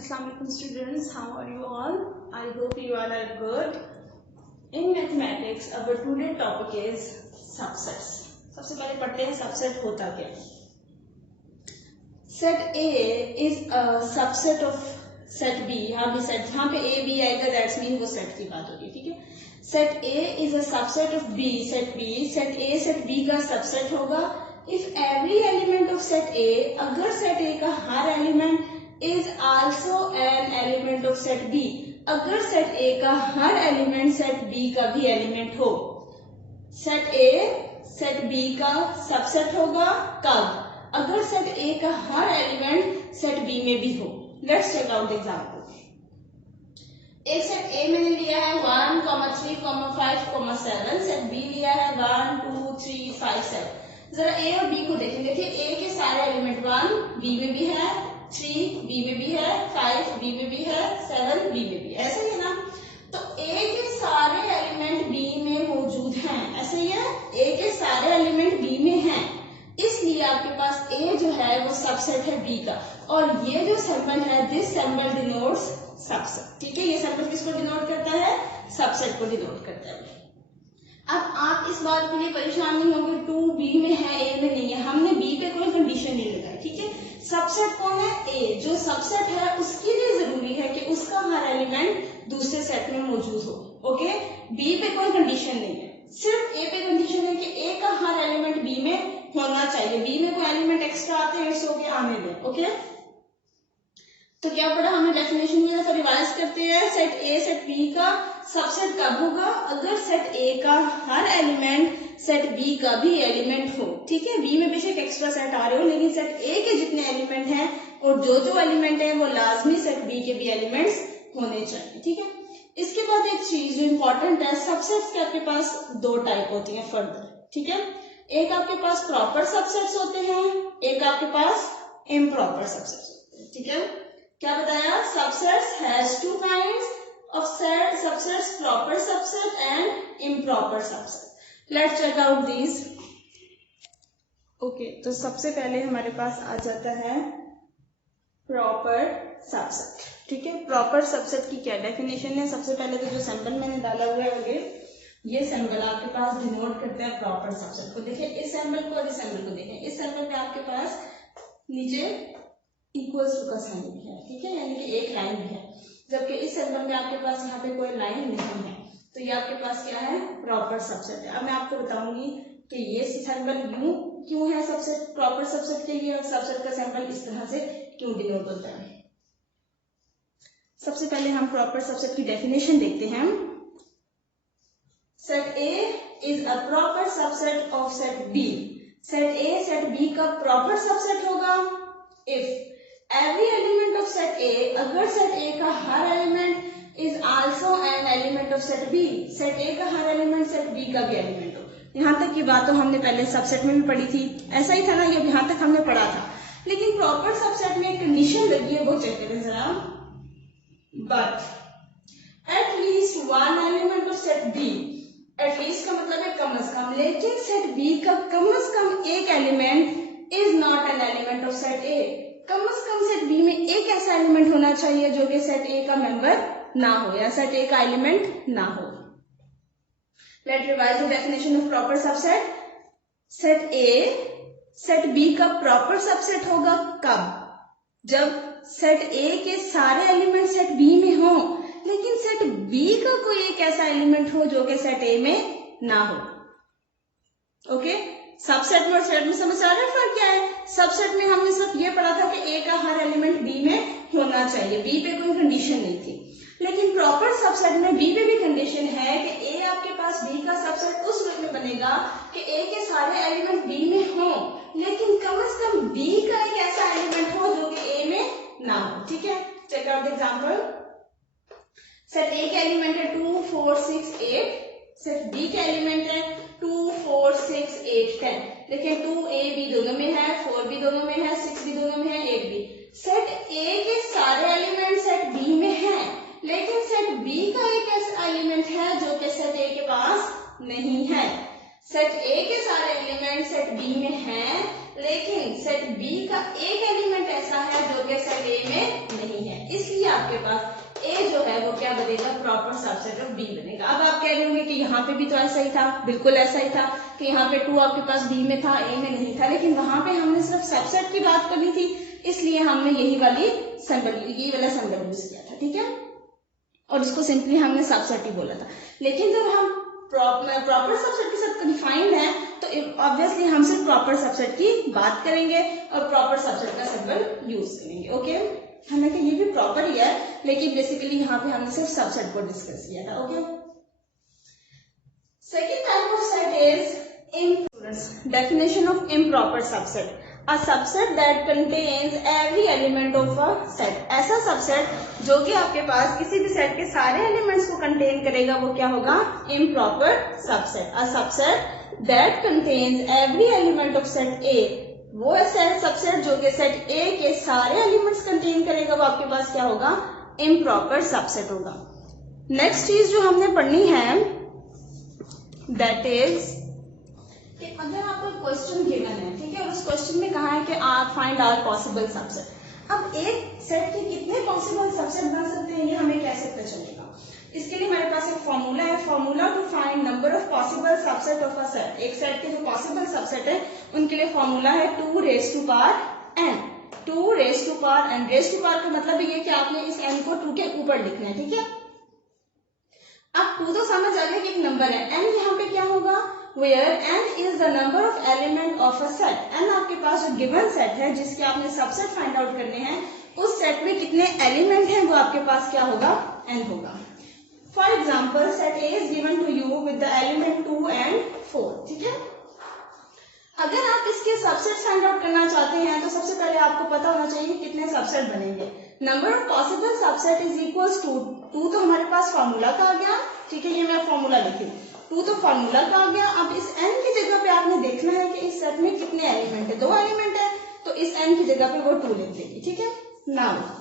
Assalamualaikum students, how are you all? I hope you all are good. In mathematics, our today topic is subsets. सबसे पहले पढ़ते हैं subset होता क्या है. Set A is a subset of set B. यहाँ भी set, यहाँ पे A B आएगा, that's mean वो set की बात होगी, ठीक है. Set A is a subset of B. Set B, set A set B का subset होगा. If every element of set A, अगर set A का हर element is also an element of set B, अगर set A का हर element set B का भी element हो, set A set B का subset होगा कब? अगर set A का हर element set B में भी हो. Let's check out the example. एक set A मैंने लिया है 1, 3, 5, 7. set B लिया है 1, 2, 3, 5, 7. जरा A और B को देखें. देखिए A के सारे एलिमेंट 1 B में भी है, 3 B में भी है, 5 B में भी है, 7 B में भी है. ऐसा ही है ना. तो A के सारे एलिमेंट B में मौजूद हैं. ऐसे ही है, A के सारे एलिमेंट B में हैं, इसलिए आपके पास A जो है वो सबसेट है B का. और ये जो सिंबल है, दिस सिंबल डिनोट्स सबसेट. ठीक है, ये सिंबल किसको डिनोट करता है? सबसेट को डिनोट करता है. अब आप इस बात के लिए परेशान नहीं होंगे 2 B में है A में नहीं है. हमने B पे कोई कंडीशन नहीं लगाई. ठीक है, सबसेट कौन है? A. जो सबसेट है उसके लिए जरूरी है कि उसका हर एलिमेंट दूसरे सेट में मौजूद हो. ओके, B पे कोई कंडीशन नहीं है, सिर्फ A पे कंडीशन है कि A का हर एलिमेंट B में होना चाहिए. B में कोई एलिमेंट एक्स्ट्रा आते हैं, इट्स ओके, आने दें. ओके, तो क्या पढ़ा हमने डेफिनेशन में? तो रिवाइज करते हैं. सेट A सेट B का सबसेट कब होगा? अगर सेट A का हर एलिमेंट सेट B का भी एलिमेंट हो. ठीक है, B में बेशक एक्स्ट्रा सेट आ रहे हो, लेकिन सेट A के जितने एलिमेंट हैं और जो एलिमेंट है वो लाजमी सेट B के भी एलिमेंट्स होने चाहिए. ठीक है, इसके बाद एक चीज जो इंपॉर्टेंट है, सबसेट्स के आपके पास दो टाइप होती है फर्दर. ठीक है, एक आपके पास प्रॉपर सबसेट्स होते हैं, एक आपके पास इम्प्रॉपर सबसेट्स होते हैं. ठीक है, क्या बताया? Subsets has two kinds of subsets, proper subset and improper subset. Let's check out these. Okay, तो सबसे पहले हमारे पास आ जाता है proper subset. ठीक है, proper subset की क्या डेफिनेशन है? सबसे पहले तो जो सिंबल मैंने डाला हुआ है आगे, ये सिंबल आपके पास डिनोट करता है प्रॉपर सबसेट को. देखिए इस सिंबल को और इस सिंबल को देखें. इस सिंबल पे आपके पास नीचे इक्वल्स टू का साइन भी है. ठीक है, यानी कि एक लाइन भी है, जबकि इस सिंबल में आपके पास यहाँ पे कोई लाइन नहीं है. तो ये आपके पास क्या है? प्रॉपर सबसेट है. अब मैं आपको बताऊंगी कि ये सिंबल यूं क्यों है सबसेट, प्रॉपर सबसेट के लिए, और सबसेट का सिंबल इस तरह से क्यों डिनोट होता है. सबसे पहले हम प्रॉपर सबसेट की डेफिनेशन देखते हैं. Set A is a proper subset of set B. Set A set B का प्रॉपर सबसेट होगा if every element of set A, अगर set A का हर element is also an element of set B. set A का हर element set B का भी element हो. यहाँ तक की बात तो हमने पहले सबसेट में भी पढ़ी थी, ऐसा ही था ना, ये यहाँ तक हमने पढ़ा था. लेकिन प्रॉपर सबसेट में एक कंडीशन लगी है, वो चेक करें जरा. But at least one element of set B, at least का मतलब है कम से कम, लेकिन सेट B का कम से कम एक element is not an element of set A. कम से कम सेट B में एक ऐसा एलिमेंट होना चाहिए जो कि सेट A का मेंबर ना हो या सेट A का एलिमेंट ना हो. Let revise the definition of proper subset. Set A set B का प्रॉपर सबसेट होगा कब? जब सेट A के सारे एलिमेंट सेट B में हो, लेकिन सेट B का कोई एक ऐसा एलिमेंट हो जो कि सेट A में ना हो. ओके, सबसेट में और सेट में समझ आ रहा है फर्क क्या है? सबसेट में हमने सिर्फ ये पढ़ा था कि A का हर एलिमेंट B में होना चाहिए, B पे कोई कंडीशन नहीं थी. लेकिन प्रॉपर सबसेट में B पे भी कंडीशन है कि A आपके पास B का सबसेट उस रूप में बनेगा कि A के सारे एलिमेंट B में हो, लेकिन कम से कम B का एक ऐसा एलिमेंट हो जो कि A में ना हो. ठीक है, check out the example. Set A के एलिमेंट है 2, 4, 6, 8. सेट B के एलिमेंट है 2, 4, 6, 8, 10. देखिए 2A B दोनों में है, 4 भी दोनों में है, 6 भी दोनों में है, 8 भी. सेट A के सारे एलिमेंट सेट B में है, लेकिन सेट B का एक ऐसा एलिमेंट है जो कि सेट A के पास नहीं है. सेट A के सारे एलिमेंट सेट B में हैं, लेकिन सेट B का एक एलिमेंट ऐसा है जो कि सेट A में नहीं है. इसलिए आपके पास ए जो है वो क्या बनेगा, प्रॉपर सबसेट ऑफ बी बनेगा। अब आप कह रहे होंगे कि यहाँ पे भी तो ऐसा ही था, बिल्कुल ऐसा ही था कि यहाँ पे 2 आपके पास बी में था, ए में नहीं था, लेकिन वहां पे हमने सिर्फ सबसेट की बात करनी थी, इसलिए हमने यही वाला सिंबल यूज किया था, ठीक है, और इसको सिंपली हमने सबसेट ही बोला था। लेकिन जब हम प्रॉपर सबसेट के साथ कन्फाइंड है तो ऑब्वियसली हम सिर्फ प्रॉपर सबसेट की बात करेंगे और प्रॉपर सबसेट का सिंबल यूज करेंगे। ओके, हालांकि ये भी प्रॉपर ही है, लेकिन बेसिकली यहाँ पे हमने सिर्फ सबसेट को डिस्कस किया था। Okay, second type of set is definition of improper subset, a subset that contains every element of a set। ऐसा सबसेट जो कि आपके पास किसी भी सेट के सारे एलिमेंट्स को कंटेन करेगा वो क्या होगा, improper subset. a subset that contains every element of set A, वो सेट सबसेट जो कि सेट A के सारे एलिमेंट्स कंटेन करेगा वो आपके पास क्या होगा, इम्प्रॉपर सबसेट होगा। नेक्स्ट चीज जो हमने पढ़नी है दैट इज कि अगर आपको क्वेश्चन गिवन है, ठीक है, और उस क्वेश्चन में कहा है कि आप फाइंड आल पॉसिबल सबसेट। अब एक सेट के कितने पॉसिबल सबसेट बन सकते हैं ये हमें कैसे पता चलेगा, इसके लिए हमारे पास एक फॉर्मूला है, formula to find number of possible subset of a set. एक सेट के जो पॉसिबल सबसेट है उनके लिए फॉर्मूला है 2 raise to power n। 2 raise to power n, raise to power का मतलब ये कि आपने इस n को 2 के ऊपर लिखना है, ठीक है। अब 2 तो समझ आ गया कि एक नंबर है, n यहाँ पे क्या होगा, where n is the number of element of a set। n आपके पास जो गिवन सेट है जिसके आपने सबसेट फाइंड आउट करने हैं, उस सेट में कितने एलिमेंट हैं वो आपके पास क्या होगा, n होगा। For example set A is given to you with the element 2 and 4, ठीक है। अगर आप इसके सबसेट फाइंड आउट करना चाहते हैं तो सबसे पहले आपको पता होना चाहिए कितने सबसेट बनेंगे। Number of possible subset is equals to 2 तो हमारे पास फॉर्मूला का आ गया, ठीक है, ये मैं फॉर्मूला लिखी, 2 तो फॉर्मूला का आ गया। अब इस n की जगह पे आपने देखना है कि इस सेट में कितने एलिमेंट है, 2 एलिमेंट है, तो इस n की जगह पे वो 2 लिख देगी, ठीक है। Now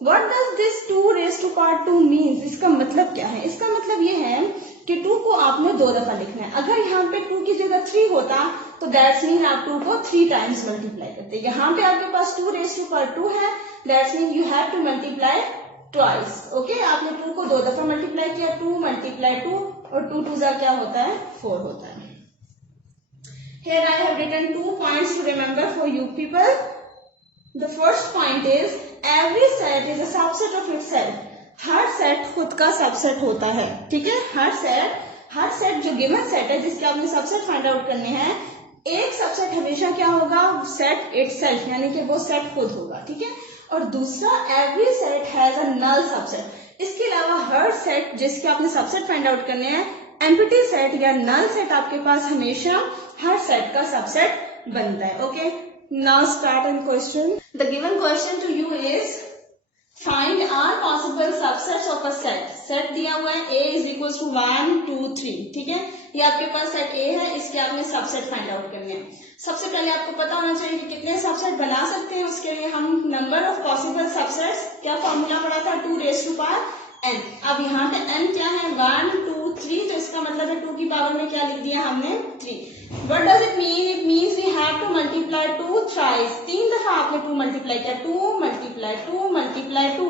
what does this 2 raise to power 2 means, इसका मतलब क्या है, इसका मतलब ये है कि 2 को आपने 2 दफा लिखना है। अगर यहाँ पे 2 की जगह 3 होता तो दैट्स मीन आप 2 को 3 टाइम्स मल्टीप्लाई करते। यहाँ पे आपके पास 2 रेज़ टू पावर 2 है, that's mean you have to multiply twice. Okay, आपने 2 को 2 दफा मल्टीप्लाई किया, 2 मल्टीप्लाई 2 और 2 2 क्या होता है, 4 होता है। Here I have written 2 points to remember for you people. The first point is every set is a subset of itself। Her set खुद का सबसेट होता है, ठीक है। हर सेट जो गिवन सेट है जिसके आपने सबसेट फाइंड आउट करने हैं, एक सबसेट हमेशा क्या होगा, सेट इटसेल्फ, यानी कि वो सेट खुद होगा, ठीक है। और दूसरा every set has a null subset. इसके अलावा हर सेट जिसके आपने सबसेट फाइंड आउट करने हैं, एम्प्टी सेट या नल सेट आपके पास हमेशा हर सेट का सबसेट बनता है। Okay, now start in question. The given question to you is find all possible subsets of a set. Set दिया हुआ है A इज इक्वल टू 1 2 3, ठीक है। ये आपके पास सेट A है, इसके आपने सबसेट फाइंड आउट करने हैं। सबसे पहले आपको पता होना चाहिए कि कितने सबसेट बना सकते हैं, उसके लिए हम नंबर ऑफ पॉसिबल सबसेट्स, क्या फॉर्मूला पड़ा था, 2 रेज़ टू पावर n। अब यहाँ पे n क्या है, 1 2 3, तो इसका मतलब है 2 की पावर में क्या लिख दिया हमने, 3। What does it mean? It means we have to multiply 2 thrice। 3 दफा आपने 2 मल्टीप्लाई किया, 2 मल्टीप्लाई 2 मल्टीप्लाई 2।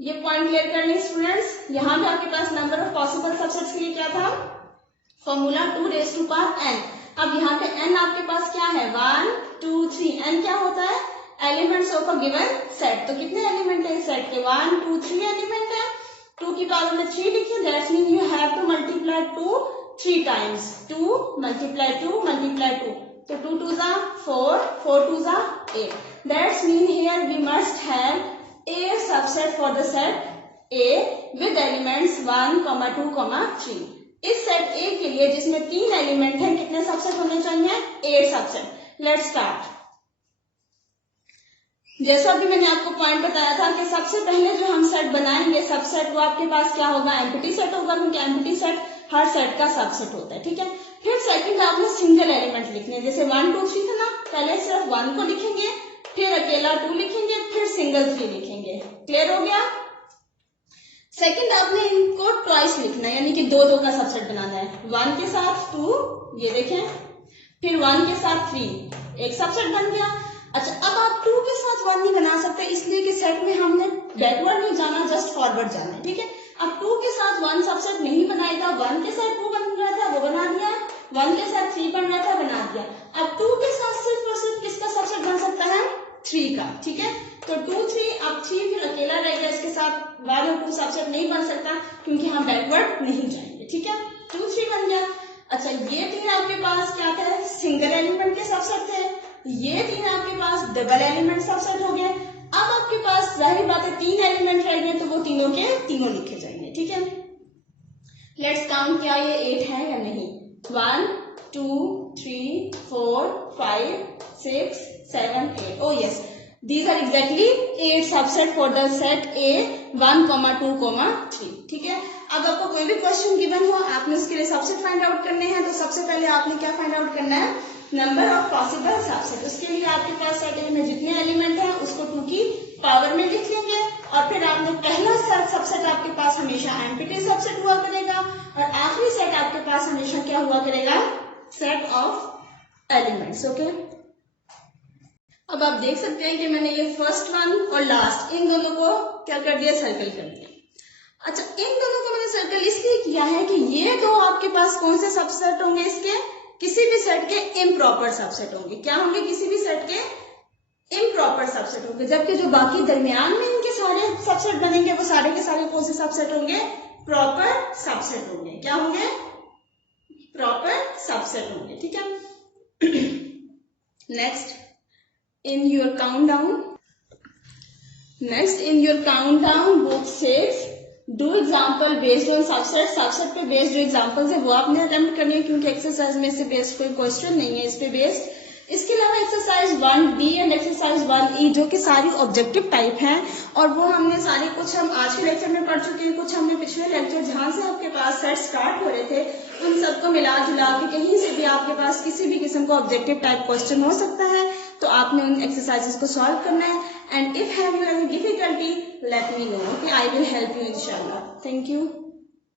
ये पॉइंट क्लियर कर लें स्टूडेंट्स। यहाँ पे आपके पास नंबर ऑफ पॉसिबल सबसेट्स के लिए क्या था, formula 2 raise to power n। अब यहाँ पे n आपके पास क्या है, 1 2 3। n क्या होता है, elements of a given set. तो कितने एलिमेंट है इस सेट के, 1 2 3 एलिमेंट है। 2 की पावर में 3 लिखिए, that's mean you have to multiply 2 3 times. 2 multiply 2 multiply 2, तो 2 2 जा 4, 4 2 जा 8। That's mean here we must have a subset for the set A with elements 1 2 3। इस सेट A के लिए जिसमें 3 एलिमेंट हैं, कितने सबसेट होने चाहिए, 8 सबसेट। Let's start. जैसा अभी मैंने आपको पॉइंट बताया था कि सबसे पहले जो हम सेट बनाएंगे सबसेट, वो आपके पास क्या होगा, एम्प्टी सेट होगा, क्योंकि एम्प्टी सेट हर सेट का सबसेट होता है, ठीक है। फिर सेकंड आपने सिंगल एलिमेंट लिखने, जैसे 1 2 3 था ना, पहले सिर्फ 1 को लिखेंगे, फिर अकेला 2 लिखेंगे, फिर सिंगल 3 लिखेंगे। क्लियर हो गया। सेकंड आपने इनको ट्वाइस लिखना है, यानी कि 2 2 का सबसेट बनाना है। 1 के साथ 2, ये देखें, फिर 1 के साथ 3, एक सबसेट बन गया। अच्छा, अब आप 2 के साथ 1 नहीं बना सकते, इसलिए कि सेट में हमने जस्ट फॉरवर्ड जाना है, ठीक है। अब 2 के साथ 1 सबसेट नहीं बनाएगा, 1 के साथ 2 बन रहा था वो बना दिया, 1 के साथ 3 बन रहा था बना दिया। अब 2 के साथ सिर्फ और सिर्फ किसका सबसेट बन सकता है, 3 का, ठीक है। तो 2 3, अब 3 फिर अकेला रह गया, इसके साथ 1 और 2 सबसेट नहीं बन सकता क्योंकि हम बैकवर्ड नहीं जाएंगे, ठीक है। 2 3 बन गया। अच्छा ये 3 आपके पास क्या था, सिंगल एलिमेंट के सबसेट थे, ये 3 आपके पास डबल एलिमेंट सबसेट हो गए। अब आपके पास जाहिर बात है 3 एलिमेंट रह गए तो वो तीनों के तीनों लिखे जाएंगे, ठीक है। लेट्स काउंट, क्या ये 8 है या नहीं। 1 2 3 4 5 6 7 8, oh yes, these are exactly 8 subset for the set A 1, 2, 3, ठीक है। अब आपको कोई भी क्वेश्चन गिवन हो, आपने उसके लिए सबसेट फाइंड आउट करने हैं, तो सबसे पहले आपने क्या फाइंड आउट करना है, नंबर ऑफ पॉसिबल सबसेट। उसके लिए आपके पास सेट ए में जितने एलिमेंट हैं उसको 2 की पावर में लिख लेंगे, और फिर आपने पहला सबसेट आपके पास हमेशा एम्प्टी सबसेट हुआ करेगा, और आखिरी सेट आपके पास हमेशा क्या हुआ करेगा, सेट ऑफ एलिमेंट्स, ओके। अब आप देख सकते हैं कि मैंने ये फर्स्ट वन और लास्ट इन दोनों को क्या कर दिया, सर्कल कर दिया। अच्छा इन दोनों को मैंने सर्कल इसलिए किया है कि ये दो आपके पास कौन से सबसेट होंगे, इसके किसी भी सेट के इम्प्रॉपर सबसेट होंगे। क्या होंगे, किसी भी सेट के इम्प्रॉपर सबसेट होंगे, जबकि जो बाकी दरमियान में इनके सारे सबसेट बनेंगे वो सारे के सारे कौन से सबसेट होंगे, प्रॉपर सबसेट होंगे। क्या होंगे, प्रॉपर सबसेट होंगे, ठीक है। Next in your countdown book says do example based on subset पे बेस्ड जो एग्जाम्पल्स है वो आपने अटेम्प्ट करनी है, क्योंकि एक्सरसाइज में से बेस्ड कोई क्वेश्चन नहीं है इस पे बेस्ड। इसके अलावा exercise 1B and exercise 1E जो कि सारी ऑब्जेक्टिव टाइप हैं, और वो हमने सारी कुछ हम आज के लेक्चर में पढ़ चुके हैं, कुछ हमने पिछले लेक्चर जहां से आपके पास सेट स्टार्ट हो रहे थे उन सबको मिला जुला के कहीं से भी आपके पास किसी भी किस्म का ऑब्जेक्टिव टाइप क्वेश्चन हो सकता है, तो आपने उन एक्सरसाइजेस को सॉल्व करना है। And if have you any difficulty let me know, okay, I will help you इंशाल्लाह। Thank you.